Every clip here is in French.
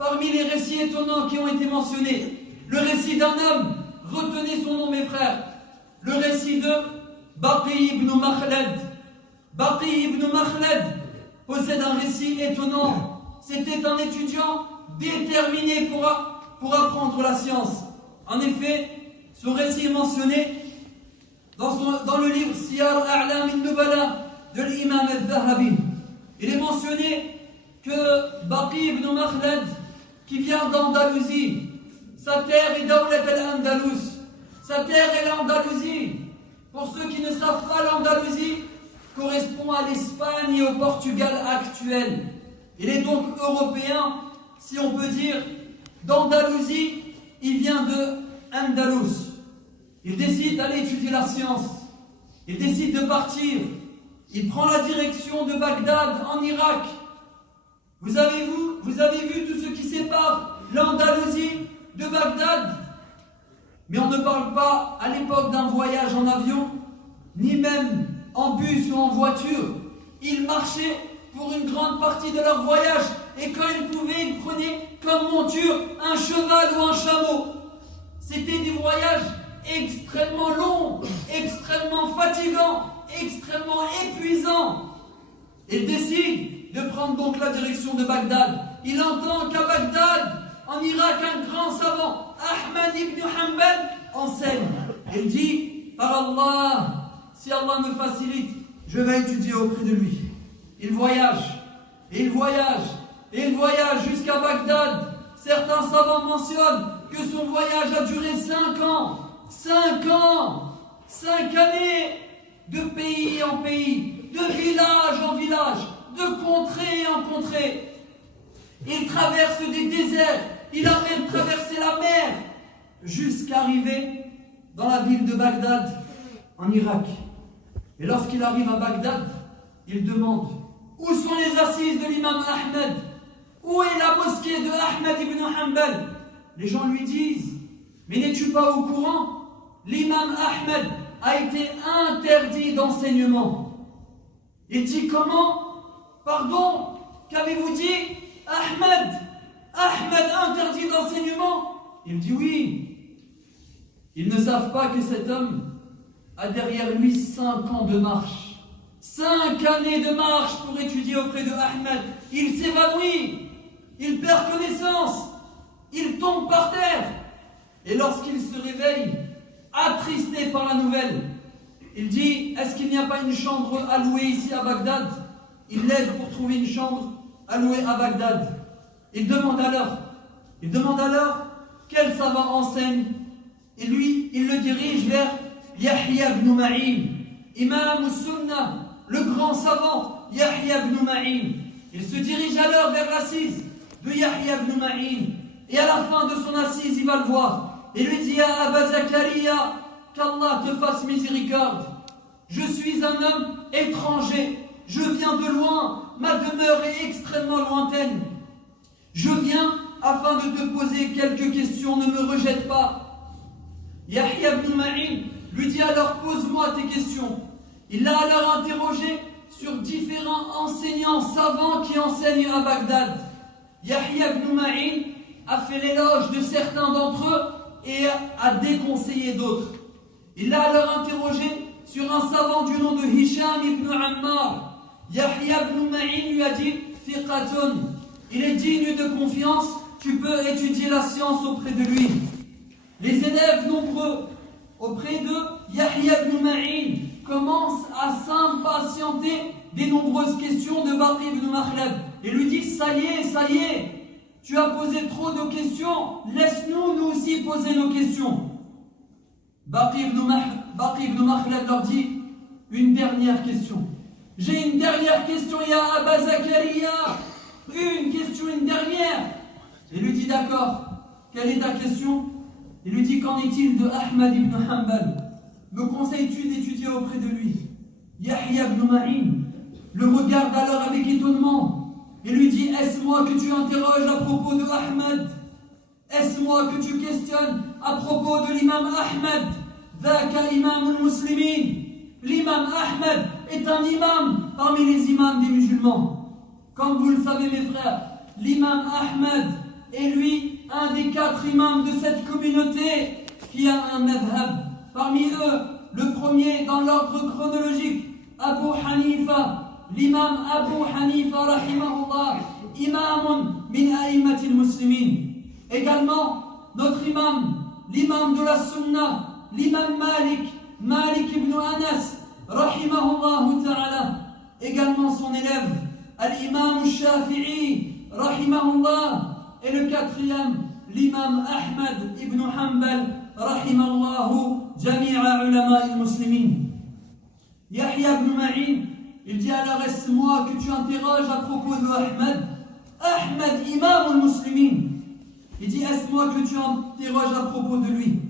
parmi les récits étonnants qui ont été mentionnés, le récit d'un homme, retenez son nom mes frères, le récit de Baqi ibn Makhlad. Baqi ibn Makhlad possède un récit étonnant. C'était un étudiant déterminé pour apprendre la science. En effet, son récit est mentionné dans le livre Siyar A'lam al-Nubala de l'imam al-Dhahabi. Il est mentionné que Baqi ibn Makhlad, qui vient d'Andalousie, sa terre est Dawlat al-Andalus, sa terre est l'Andalousie. Pour ceux qui ne savent pas, l'Andalousie correspond à l'Espagne et au Portugal actuel. Il est donc européen, si on peut dire, d'Andalousie, il vient de Andalus. Il décide d'aller étudier la science. Il décide de partir. Il prend la direction de Bagdad, en Irak. Vous avez vu tout ce qui sépare l'Andalousie de Bagdad. Mais on ne parle pas à l'époque d'un voyage en avion, ni même en bus ou en voiture. Ils marchaient pour une grande partie de leur voyage. Et quand ils pouvaient, ils prenaient comme monture un cheval ou un chameau. C'était des voyages extrêmement longs, extrêmement fatigants, extrêmement épuisants. Il décide de prendre donc la direction de Bagdad. Il entend qu'à Bagdad, en Irak, un grand savant, Ahmad ibn Hanbal, enseigne. Il dit, par Allah, si Allah me facilite, je vais étudier auprès de lui. Il voyage, et il voyage, et il voyage jusqu'à Bagdad. Certains savants mentionnent que son voyage a duré 5 ans. 5 ans, 5 années, de pays en pays, de village en village, de contrée en contrée. Il traverse des déserts, il a même traversé la mer, jusqu'à arriver dans la ville de Bagdad, en Irak. Et lorsqu'il arrive à Bagdad, il demande, où sont les assises de l'imam Ahmed? Où est la mosquée de Ahmad ibn Hanbal? Les gens lui disent, mais n'es-tu pas au courant? L'imam Ahmed a été interdit d'enseignement. Il dit comment? Pardon? Qu'avez-vous dit? Ahmed interdit d'enseignement? Il dit oui. Ils ne savent pas que cet homme a derrière lui 5 ans de marche. 5 années de marche pour étudier auprès de Ahmed. Il s'évanouit. Il perd connaissance. Il tombe par terre. Et lorsqu'il se réveille, attristé par la nouvelle, il dit, est-ce qu'il n'y a pas une chambre à louer ici à Bagdad? Il l'aide pour trouver une chambre à louer à Bagdad. Il demande alors quel savant enseigne. Et lui, il le dirige vers Yahya ibn Ma'in, imam al-Sunnah, le grand savant Yahya ibn Ma'in. Il se dirige alors vers l'assise de Yahya ibn Ma'in. Et à la fin de son assise, il va le voir. Et lui dit, ya Aba Zakaria, qu'Allah te fasse miséricorde. Je suis un homme étranger. Je viens de loin. Ma demeure est extrêmement lointaine. Je viens afin de te poser quelques questions. Ne me rejette pas. Yahya ibn Ma'in lui dit alors, pose-moi tes questions. Il l'a alors interrogé sur différents enseignants savants qui enseignent à Bagdad. Yahya ibn Ma'in a fait l'éloge de certains d'entre eux et a déconseillé d'autres. Il l'a alors interrogé sur un savant du nom de Hisham ibn Ammar. Yahya ibn Ma'in lui a dit, Fiqatun, il est digne de confiance, tu peux étudier la science auprès de lui. Les élèves nombreux auprès de Yahya ibn Ma'in commencent à s'impatienter des nombreuses questions de Baqi ibn Makhlad et lui disent, ça y est, tu as posé trop de questions, laisse-nous nous aussi poser nos questions. Baqi ibn Makhlad leur dit, une dernière question. J'ai une dernière question, ya Aba Zakaria. Une dernière. Il lui dit, d'accord, quelle est ta question? Il lui dit, qu'en est-il de Ahmad ibn Hanbal? Me conseilles-tu d'étudier auprès de lui? Yahya ibn Ma'in le regarde alors avec étonnement et lui dit, est-ce moi que tu interroges à propos de Ahmad? Est-ce moi que tu questionnes à propos de l'imam Ahmad? Dhaka imam al-Muslimin. L'imam Ahmad est un imam parmi les imams des musulmans. Comme vous le savez mes frères, l'imam Ahmad est lui un des 4 imams de cette communauté qui a un madhab. Parmi eux, le premier dans l'ordre chronologique, Abu Hanifa, l'imam Abu Hanifa rahimahullah, imam min a'immatil muslimin. Également, notre imam, l'imam de la sunna, l'imam Malik ibn Anas, rahimahullah ta'ala. Également son élève, al-imam Shafi'i, rahimahullah. Et le 4e, l'imam Ahmad ibn Hanbal, rahimahullah, jami'a ulama al-muslimin. Yahya ibn Ma'in, il dit alors est-ce moi que tu interroges à propos de Ahmad, imam al-muslimin. Il dit est-ce moi que tu interroges à propos de lui.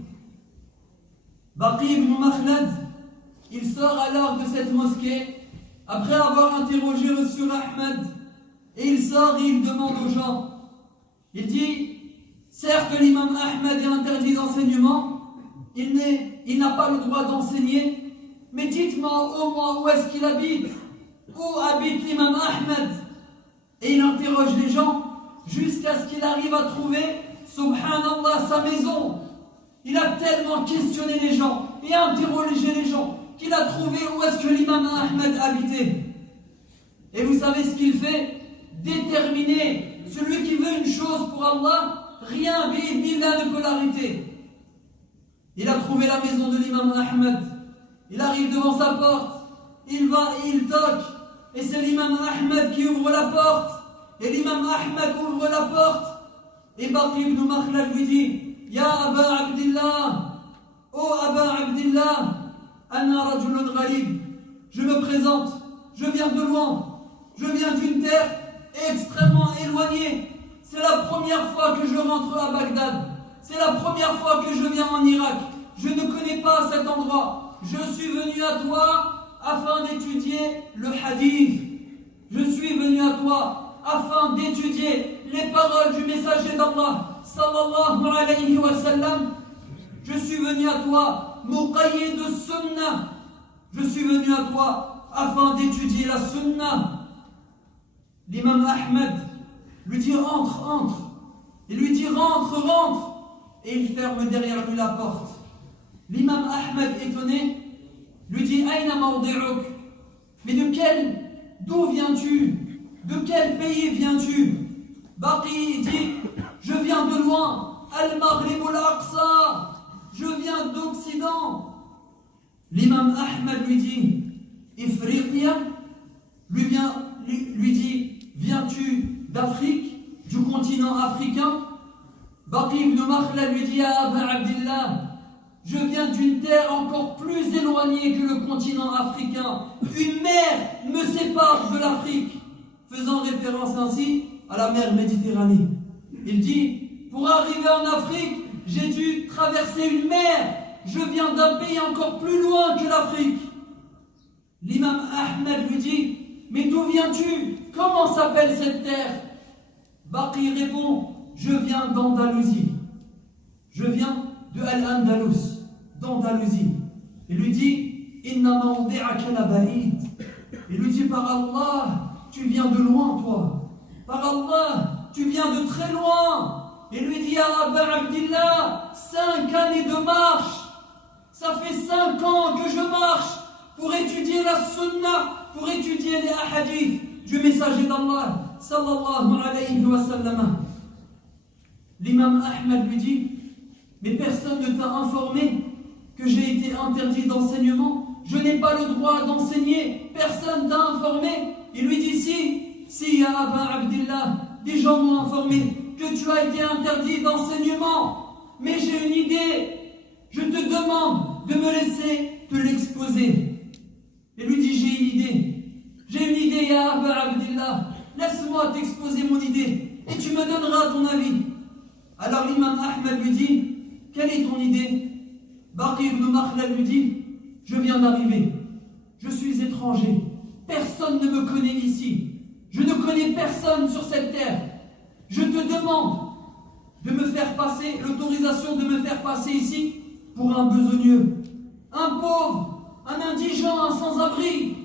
Baqi ibn Makhlad, il sort alors de cette mosquée après avoir interrogé le sur Ahmad, et il sort et il demande aux gens. Il dit certes l'imam Ahmad est interdit d'enseignement, il n'a pas le droit d'enseigner, mais dites-moi au moins où est-ce qu'il habite. Où habite l'imam Ahmad? Et il interroge les gens jusqu'à ce qu'il arrive à trouver, subhanallah, sa maison. Il a tellement questionné les gens et interrogé les gens qu'il a trouvé où est-ce que l'imam Ahmad habitait. Et vous savez ce qu'il fait? Déterminé. Celui qui veut une chose pour Allah, rien bi'idhnillah ne peut l'arrêter. Il a trouvé la maison de l'imam Ahmad. Il arrive devant sa porte. Il va et il toque. Et c'est l'imam Ahmad qui ouvre la porte. Et l'imam Ahmad ouvre la porte. Et Baqi ibn Makhlad lui dit Ya Aba Abdillah, oh Aba Abdillah, Anna Rajulun Ghalib. Je me présente, je viens de loin, je viens d'une terre extrêmement éloignée. C'est la première fois que je rentre à Bagdad. C'est la première fois que je viens en Irak. Je ne connais pas cet endroit. Je suis venu à toi afin d'étudier le hadith. Je suis venu à toi afin d'étudier les paroles du messager d'Allah sallallahu alayhi wa sallam. Je suis venu à toi muqayyid de sunnah. Je suis venu à toi afin d'étudier la sunnah. L'imam Ahmad lui dit entre. Il lui dit rentre. Et il ferme derrière lui la porte. L'imam Ahmad étonné lui dit Aïna mawdi'uk. Mais d'où viens-tu? De quel pays viens-tu? Baqi dit je viens de loin, Al-Maghrib al-Aqsa, je viens d'Occident. L'imam Ahmad lui dit Ifriqiya, lui dit viens-tu d'Afrique, du continent africain? Baqi ibn Makhlad lui dit Ya Aba Abdillah, je viens d'une terre encore plus éloignée que le continent africain. Une mer me sépare de l'Afrique, faisant référence ainsi à la mer Méditerranée. Il dit, pour arriver en Afrique, j'ai dû traverser une mer. Je viens d'un pays encore plus loin que l'Afrique. L'imam Ahmed lui dit, mais d'où viens-tu? Comment s'appelle cette terre? Baqi répond, je viens d'Andalousie. Je viens de Al-Andalus, d'Andalousie. Il lui dit, Inna mawdi'aka la ba'id. Il lui dit, par Allah, tu viens de loin, toi. Par Allah, tu viens de très loin. Il lui dit, Ya Aba Abdillah, 5 années de marche. Ça fait 5 ans que je marche pour étudier la sunnah, pour étudier les ahadiths du messager d'Allah, sallallahu alayhi wa sallam. L'imam Ahmed lui dit, mais personne ne t'a informé que j'ai été interdit d'enseignement. Je n'ai pas le droit d'enseigner. Personne t'a informé. Il lui dit, si, Ya Aba Abdillah, des gens m'ont informé que tu as été interdit d'enseignement. Mais j'ai une idée. Je te demande de me laisser te l'exposer. Il lui dit, j'ai une idée. J'ai une idée, Ya Aba Abdillah. Laisse-moi t'exposer mon idée et tu me donneras ton avis. Alors l'imam Ahmed lui dit, quelle est ton idée? Baqi ibn Makhlad lui dit, je viens d'arriver. Je suis étranger. Personne ne me connaît ici. Je ne connais personne sur cette terre. Je te demande de me faire passer, l'autorisation de me faire passer ici pour un besogneux, un pauvre, un indigent, un sans-abri.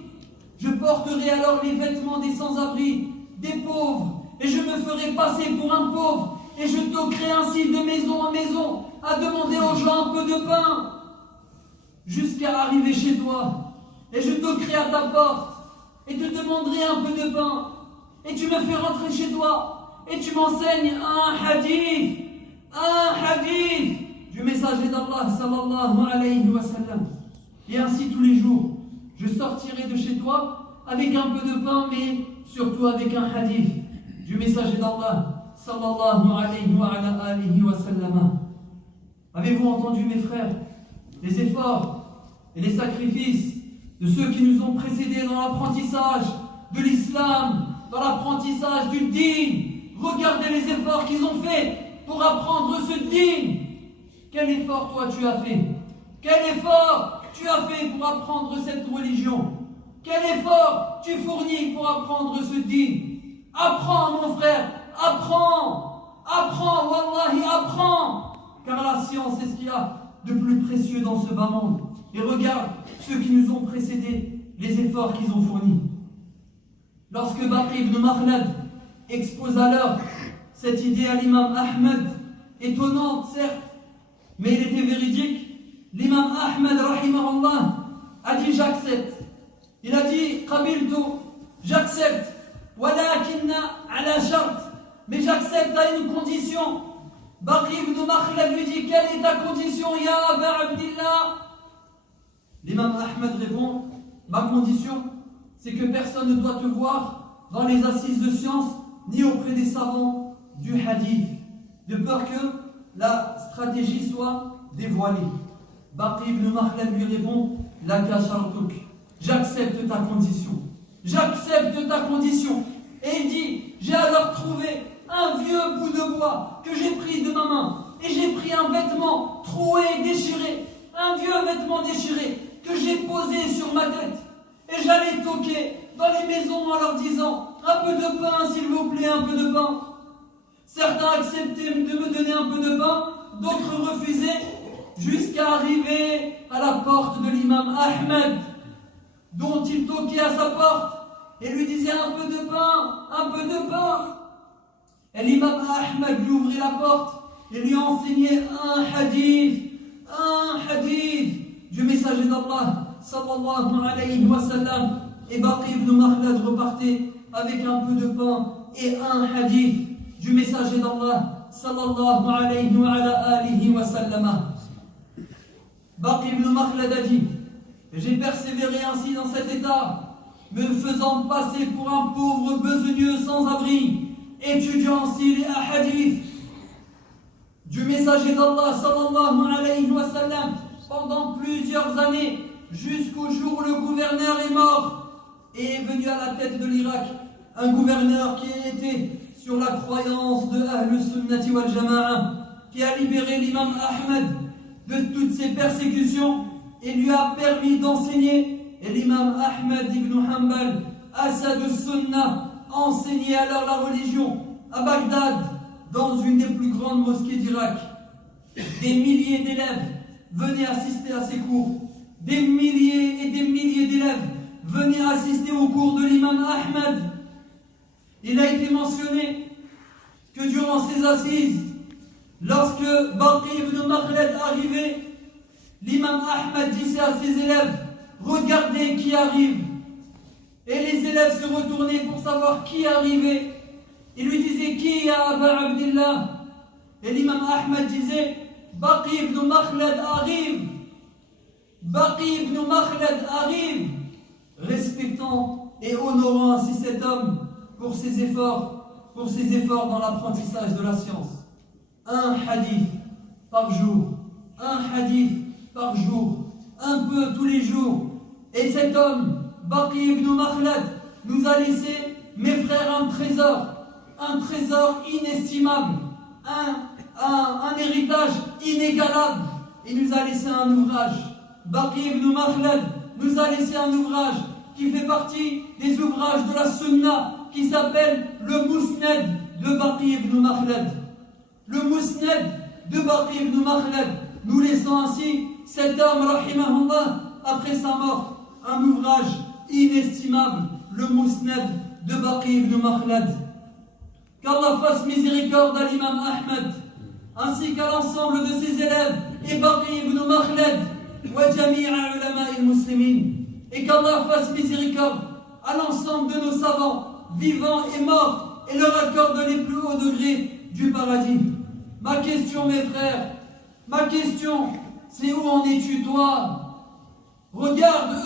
Je porterai alors les vêtements des sans-abri, des pauvres, et je me ferai passer pour un pauvre et je toquerai ainsi de maison en maison à demander aux gens un peu de pain, jusqu'à arriver chez toi, et je toquerai à ta porte, et te demanderai un peu de pain, et tu me fais rentrer chez toi, et tu m'enseignes un hadith du messager d'Allah sallallahu alayhi wa sallam. Et ainsi tous les jours, je sortirai de chez toi avec un peu de pain, mais surtout avec un hadith du messager d'Allah sallallahu alayhi wa sallam. Avez-vous entendu, mes frères, les efforts et les sacrifices de ceux qui nous ont précédés dans l'apprentissage de l'islam, dans l'apprentissage du din? Regardez les efforts qu'ils ont faits pour apprendre ce din. Quel effort toi tu as fait? Quel effort tu as fait pour apprendre cette religion? Quel effort tu fournis pour apprendre ce din? Apprends, mon frère, apprends, wallahi, apprends, car la science est ce qu'il y a de plus précieux dans ce bas monde. Et regarde ceux qui nous ont précédés, les efforts qu'ils ont fournis. Lorsque Baqi ibn Makhlad expose alors cette idée à l'imam Ahmed, étonnante certes, mais il était véridique, l'imam Ahmed rahimahullah a dit j'accepte. Il a dit qabiltu, j'accepte, walakinna ala shart, mais j'accepte à une condition. Baqi ibn Makhlad lui dit quelle est ta condition ya Aba Abdillah? L'imam Ahmed répond ma condition c'est que personne ne doit te voir dans les assises de science ni auprès des savants du hadith, de peur que la stratégie soit dévoilée. Baqi ibn Makhlad lui répond laka shartuk, j'accepte ta condition, j'accepte ta condition. Et il dit j'ai alors trouvé un vieux bout de bois que j'ai pris de ma main, et j'ai pris un vêtement troué, déchiré, un vieux vêtement déchiré que j'ai posé sur ma tête, et j'allais toquer dans les maisons en leur disant un peu de pain s'il vous plaît, un peu de pain. Certains acceptaient de me donner un peu de pain, d'autres refusaient, jusqu'à arriver à la porte de l'imam Ahmed, dont il toquait à sa porte et lui disait un peu de pain, un peu de pain. Et l'imam Ahmed lui ouvrit la porte et lui enseignait un hadith du messager d'Allah sallallahu alayhi wa sallam. Et Baqi ibn Makhlad repartait avec un peu de pain et un hadith du messager d'Allah sallallahu alayhi wa sallam. Baqi ibn Makhlad a dit j'ai persévéré ainsi dans cet état, me faisant passer pour un pauvre besogneux sans abri, étudiant ainsi les hadiths du messager d'Allah sallallahu alayhi wa sallam pendant plusieurs années, jusqu'au jour où le gouverneur est mort et est venu à la tête de l'Irak, un gouverneur qui était sur la croyance de Ahl Sunnati wal Jama'a, qui a libéré l'imam Ahmed de toutes ses persécutions et lui a permis d'enseigner. Et l'imam Ahmed ibn Hanbal, Asad al-Sunnah, enseignait alors la religion à Bagdad, dans une des plus grandes mosquées d'Irak. Des milliers d'élèves venaient assister à ses cours. Des milliers et des milliers d'élèves venaient assister aux cours de l'imam Ahmed. Il a été mentionné que durant ces assises, lorsque Baqi ibn Makhlad arrivait, l'imam Ahmed disait à ses élèves regardez qui arrive. Et les élèves se retournaient pour savoir qui arrivait. Il lui disait qui ya Aba Abdillah? Et l'imam Ahmed disait Baqi ibn Makhlad arrive. Baqi ibn Makhlad arrive, respectant et honorant ainsi cet homme pour ses efforts dans l'apprentissage de la science. Un hadith par jour, un peu tous les jours. Et cet homme, Baqi ibn Makhlad, nous a laissé, mes frères, un trésor inestimable, un héritage inégalable. Il nous a laissé un ouvrage. Baqi ibn Makhlad nous a laissé un ouvrage qui fait partie des ouvrages de la Sunna, qui s'appelle le Musnad de Baqi ibn Makhlad. Le Musnad de Baqi ibn Makhlad, nous laissant ainsi cet homme, rahimahullah, après sa mort, un ouvrage inestimable, le Musnad de Baqi ibn Makhlad. qu'Allah fasse miséricorde à l'imam Ahmed, ainsi qu'à l'ensemble de ses élèves, et Baqi ibn Makhlad, wa jami'a ulama al-muslimin, et qu'Allah fasse miséricorde à l'ensemble de nos savants, vivants et morts, et leur accorde les plus hauts degrés du paradis. Ma question, mes frères, ma question, c'est où en es-tu toi? Regarde eux.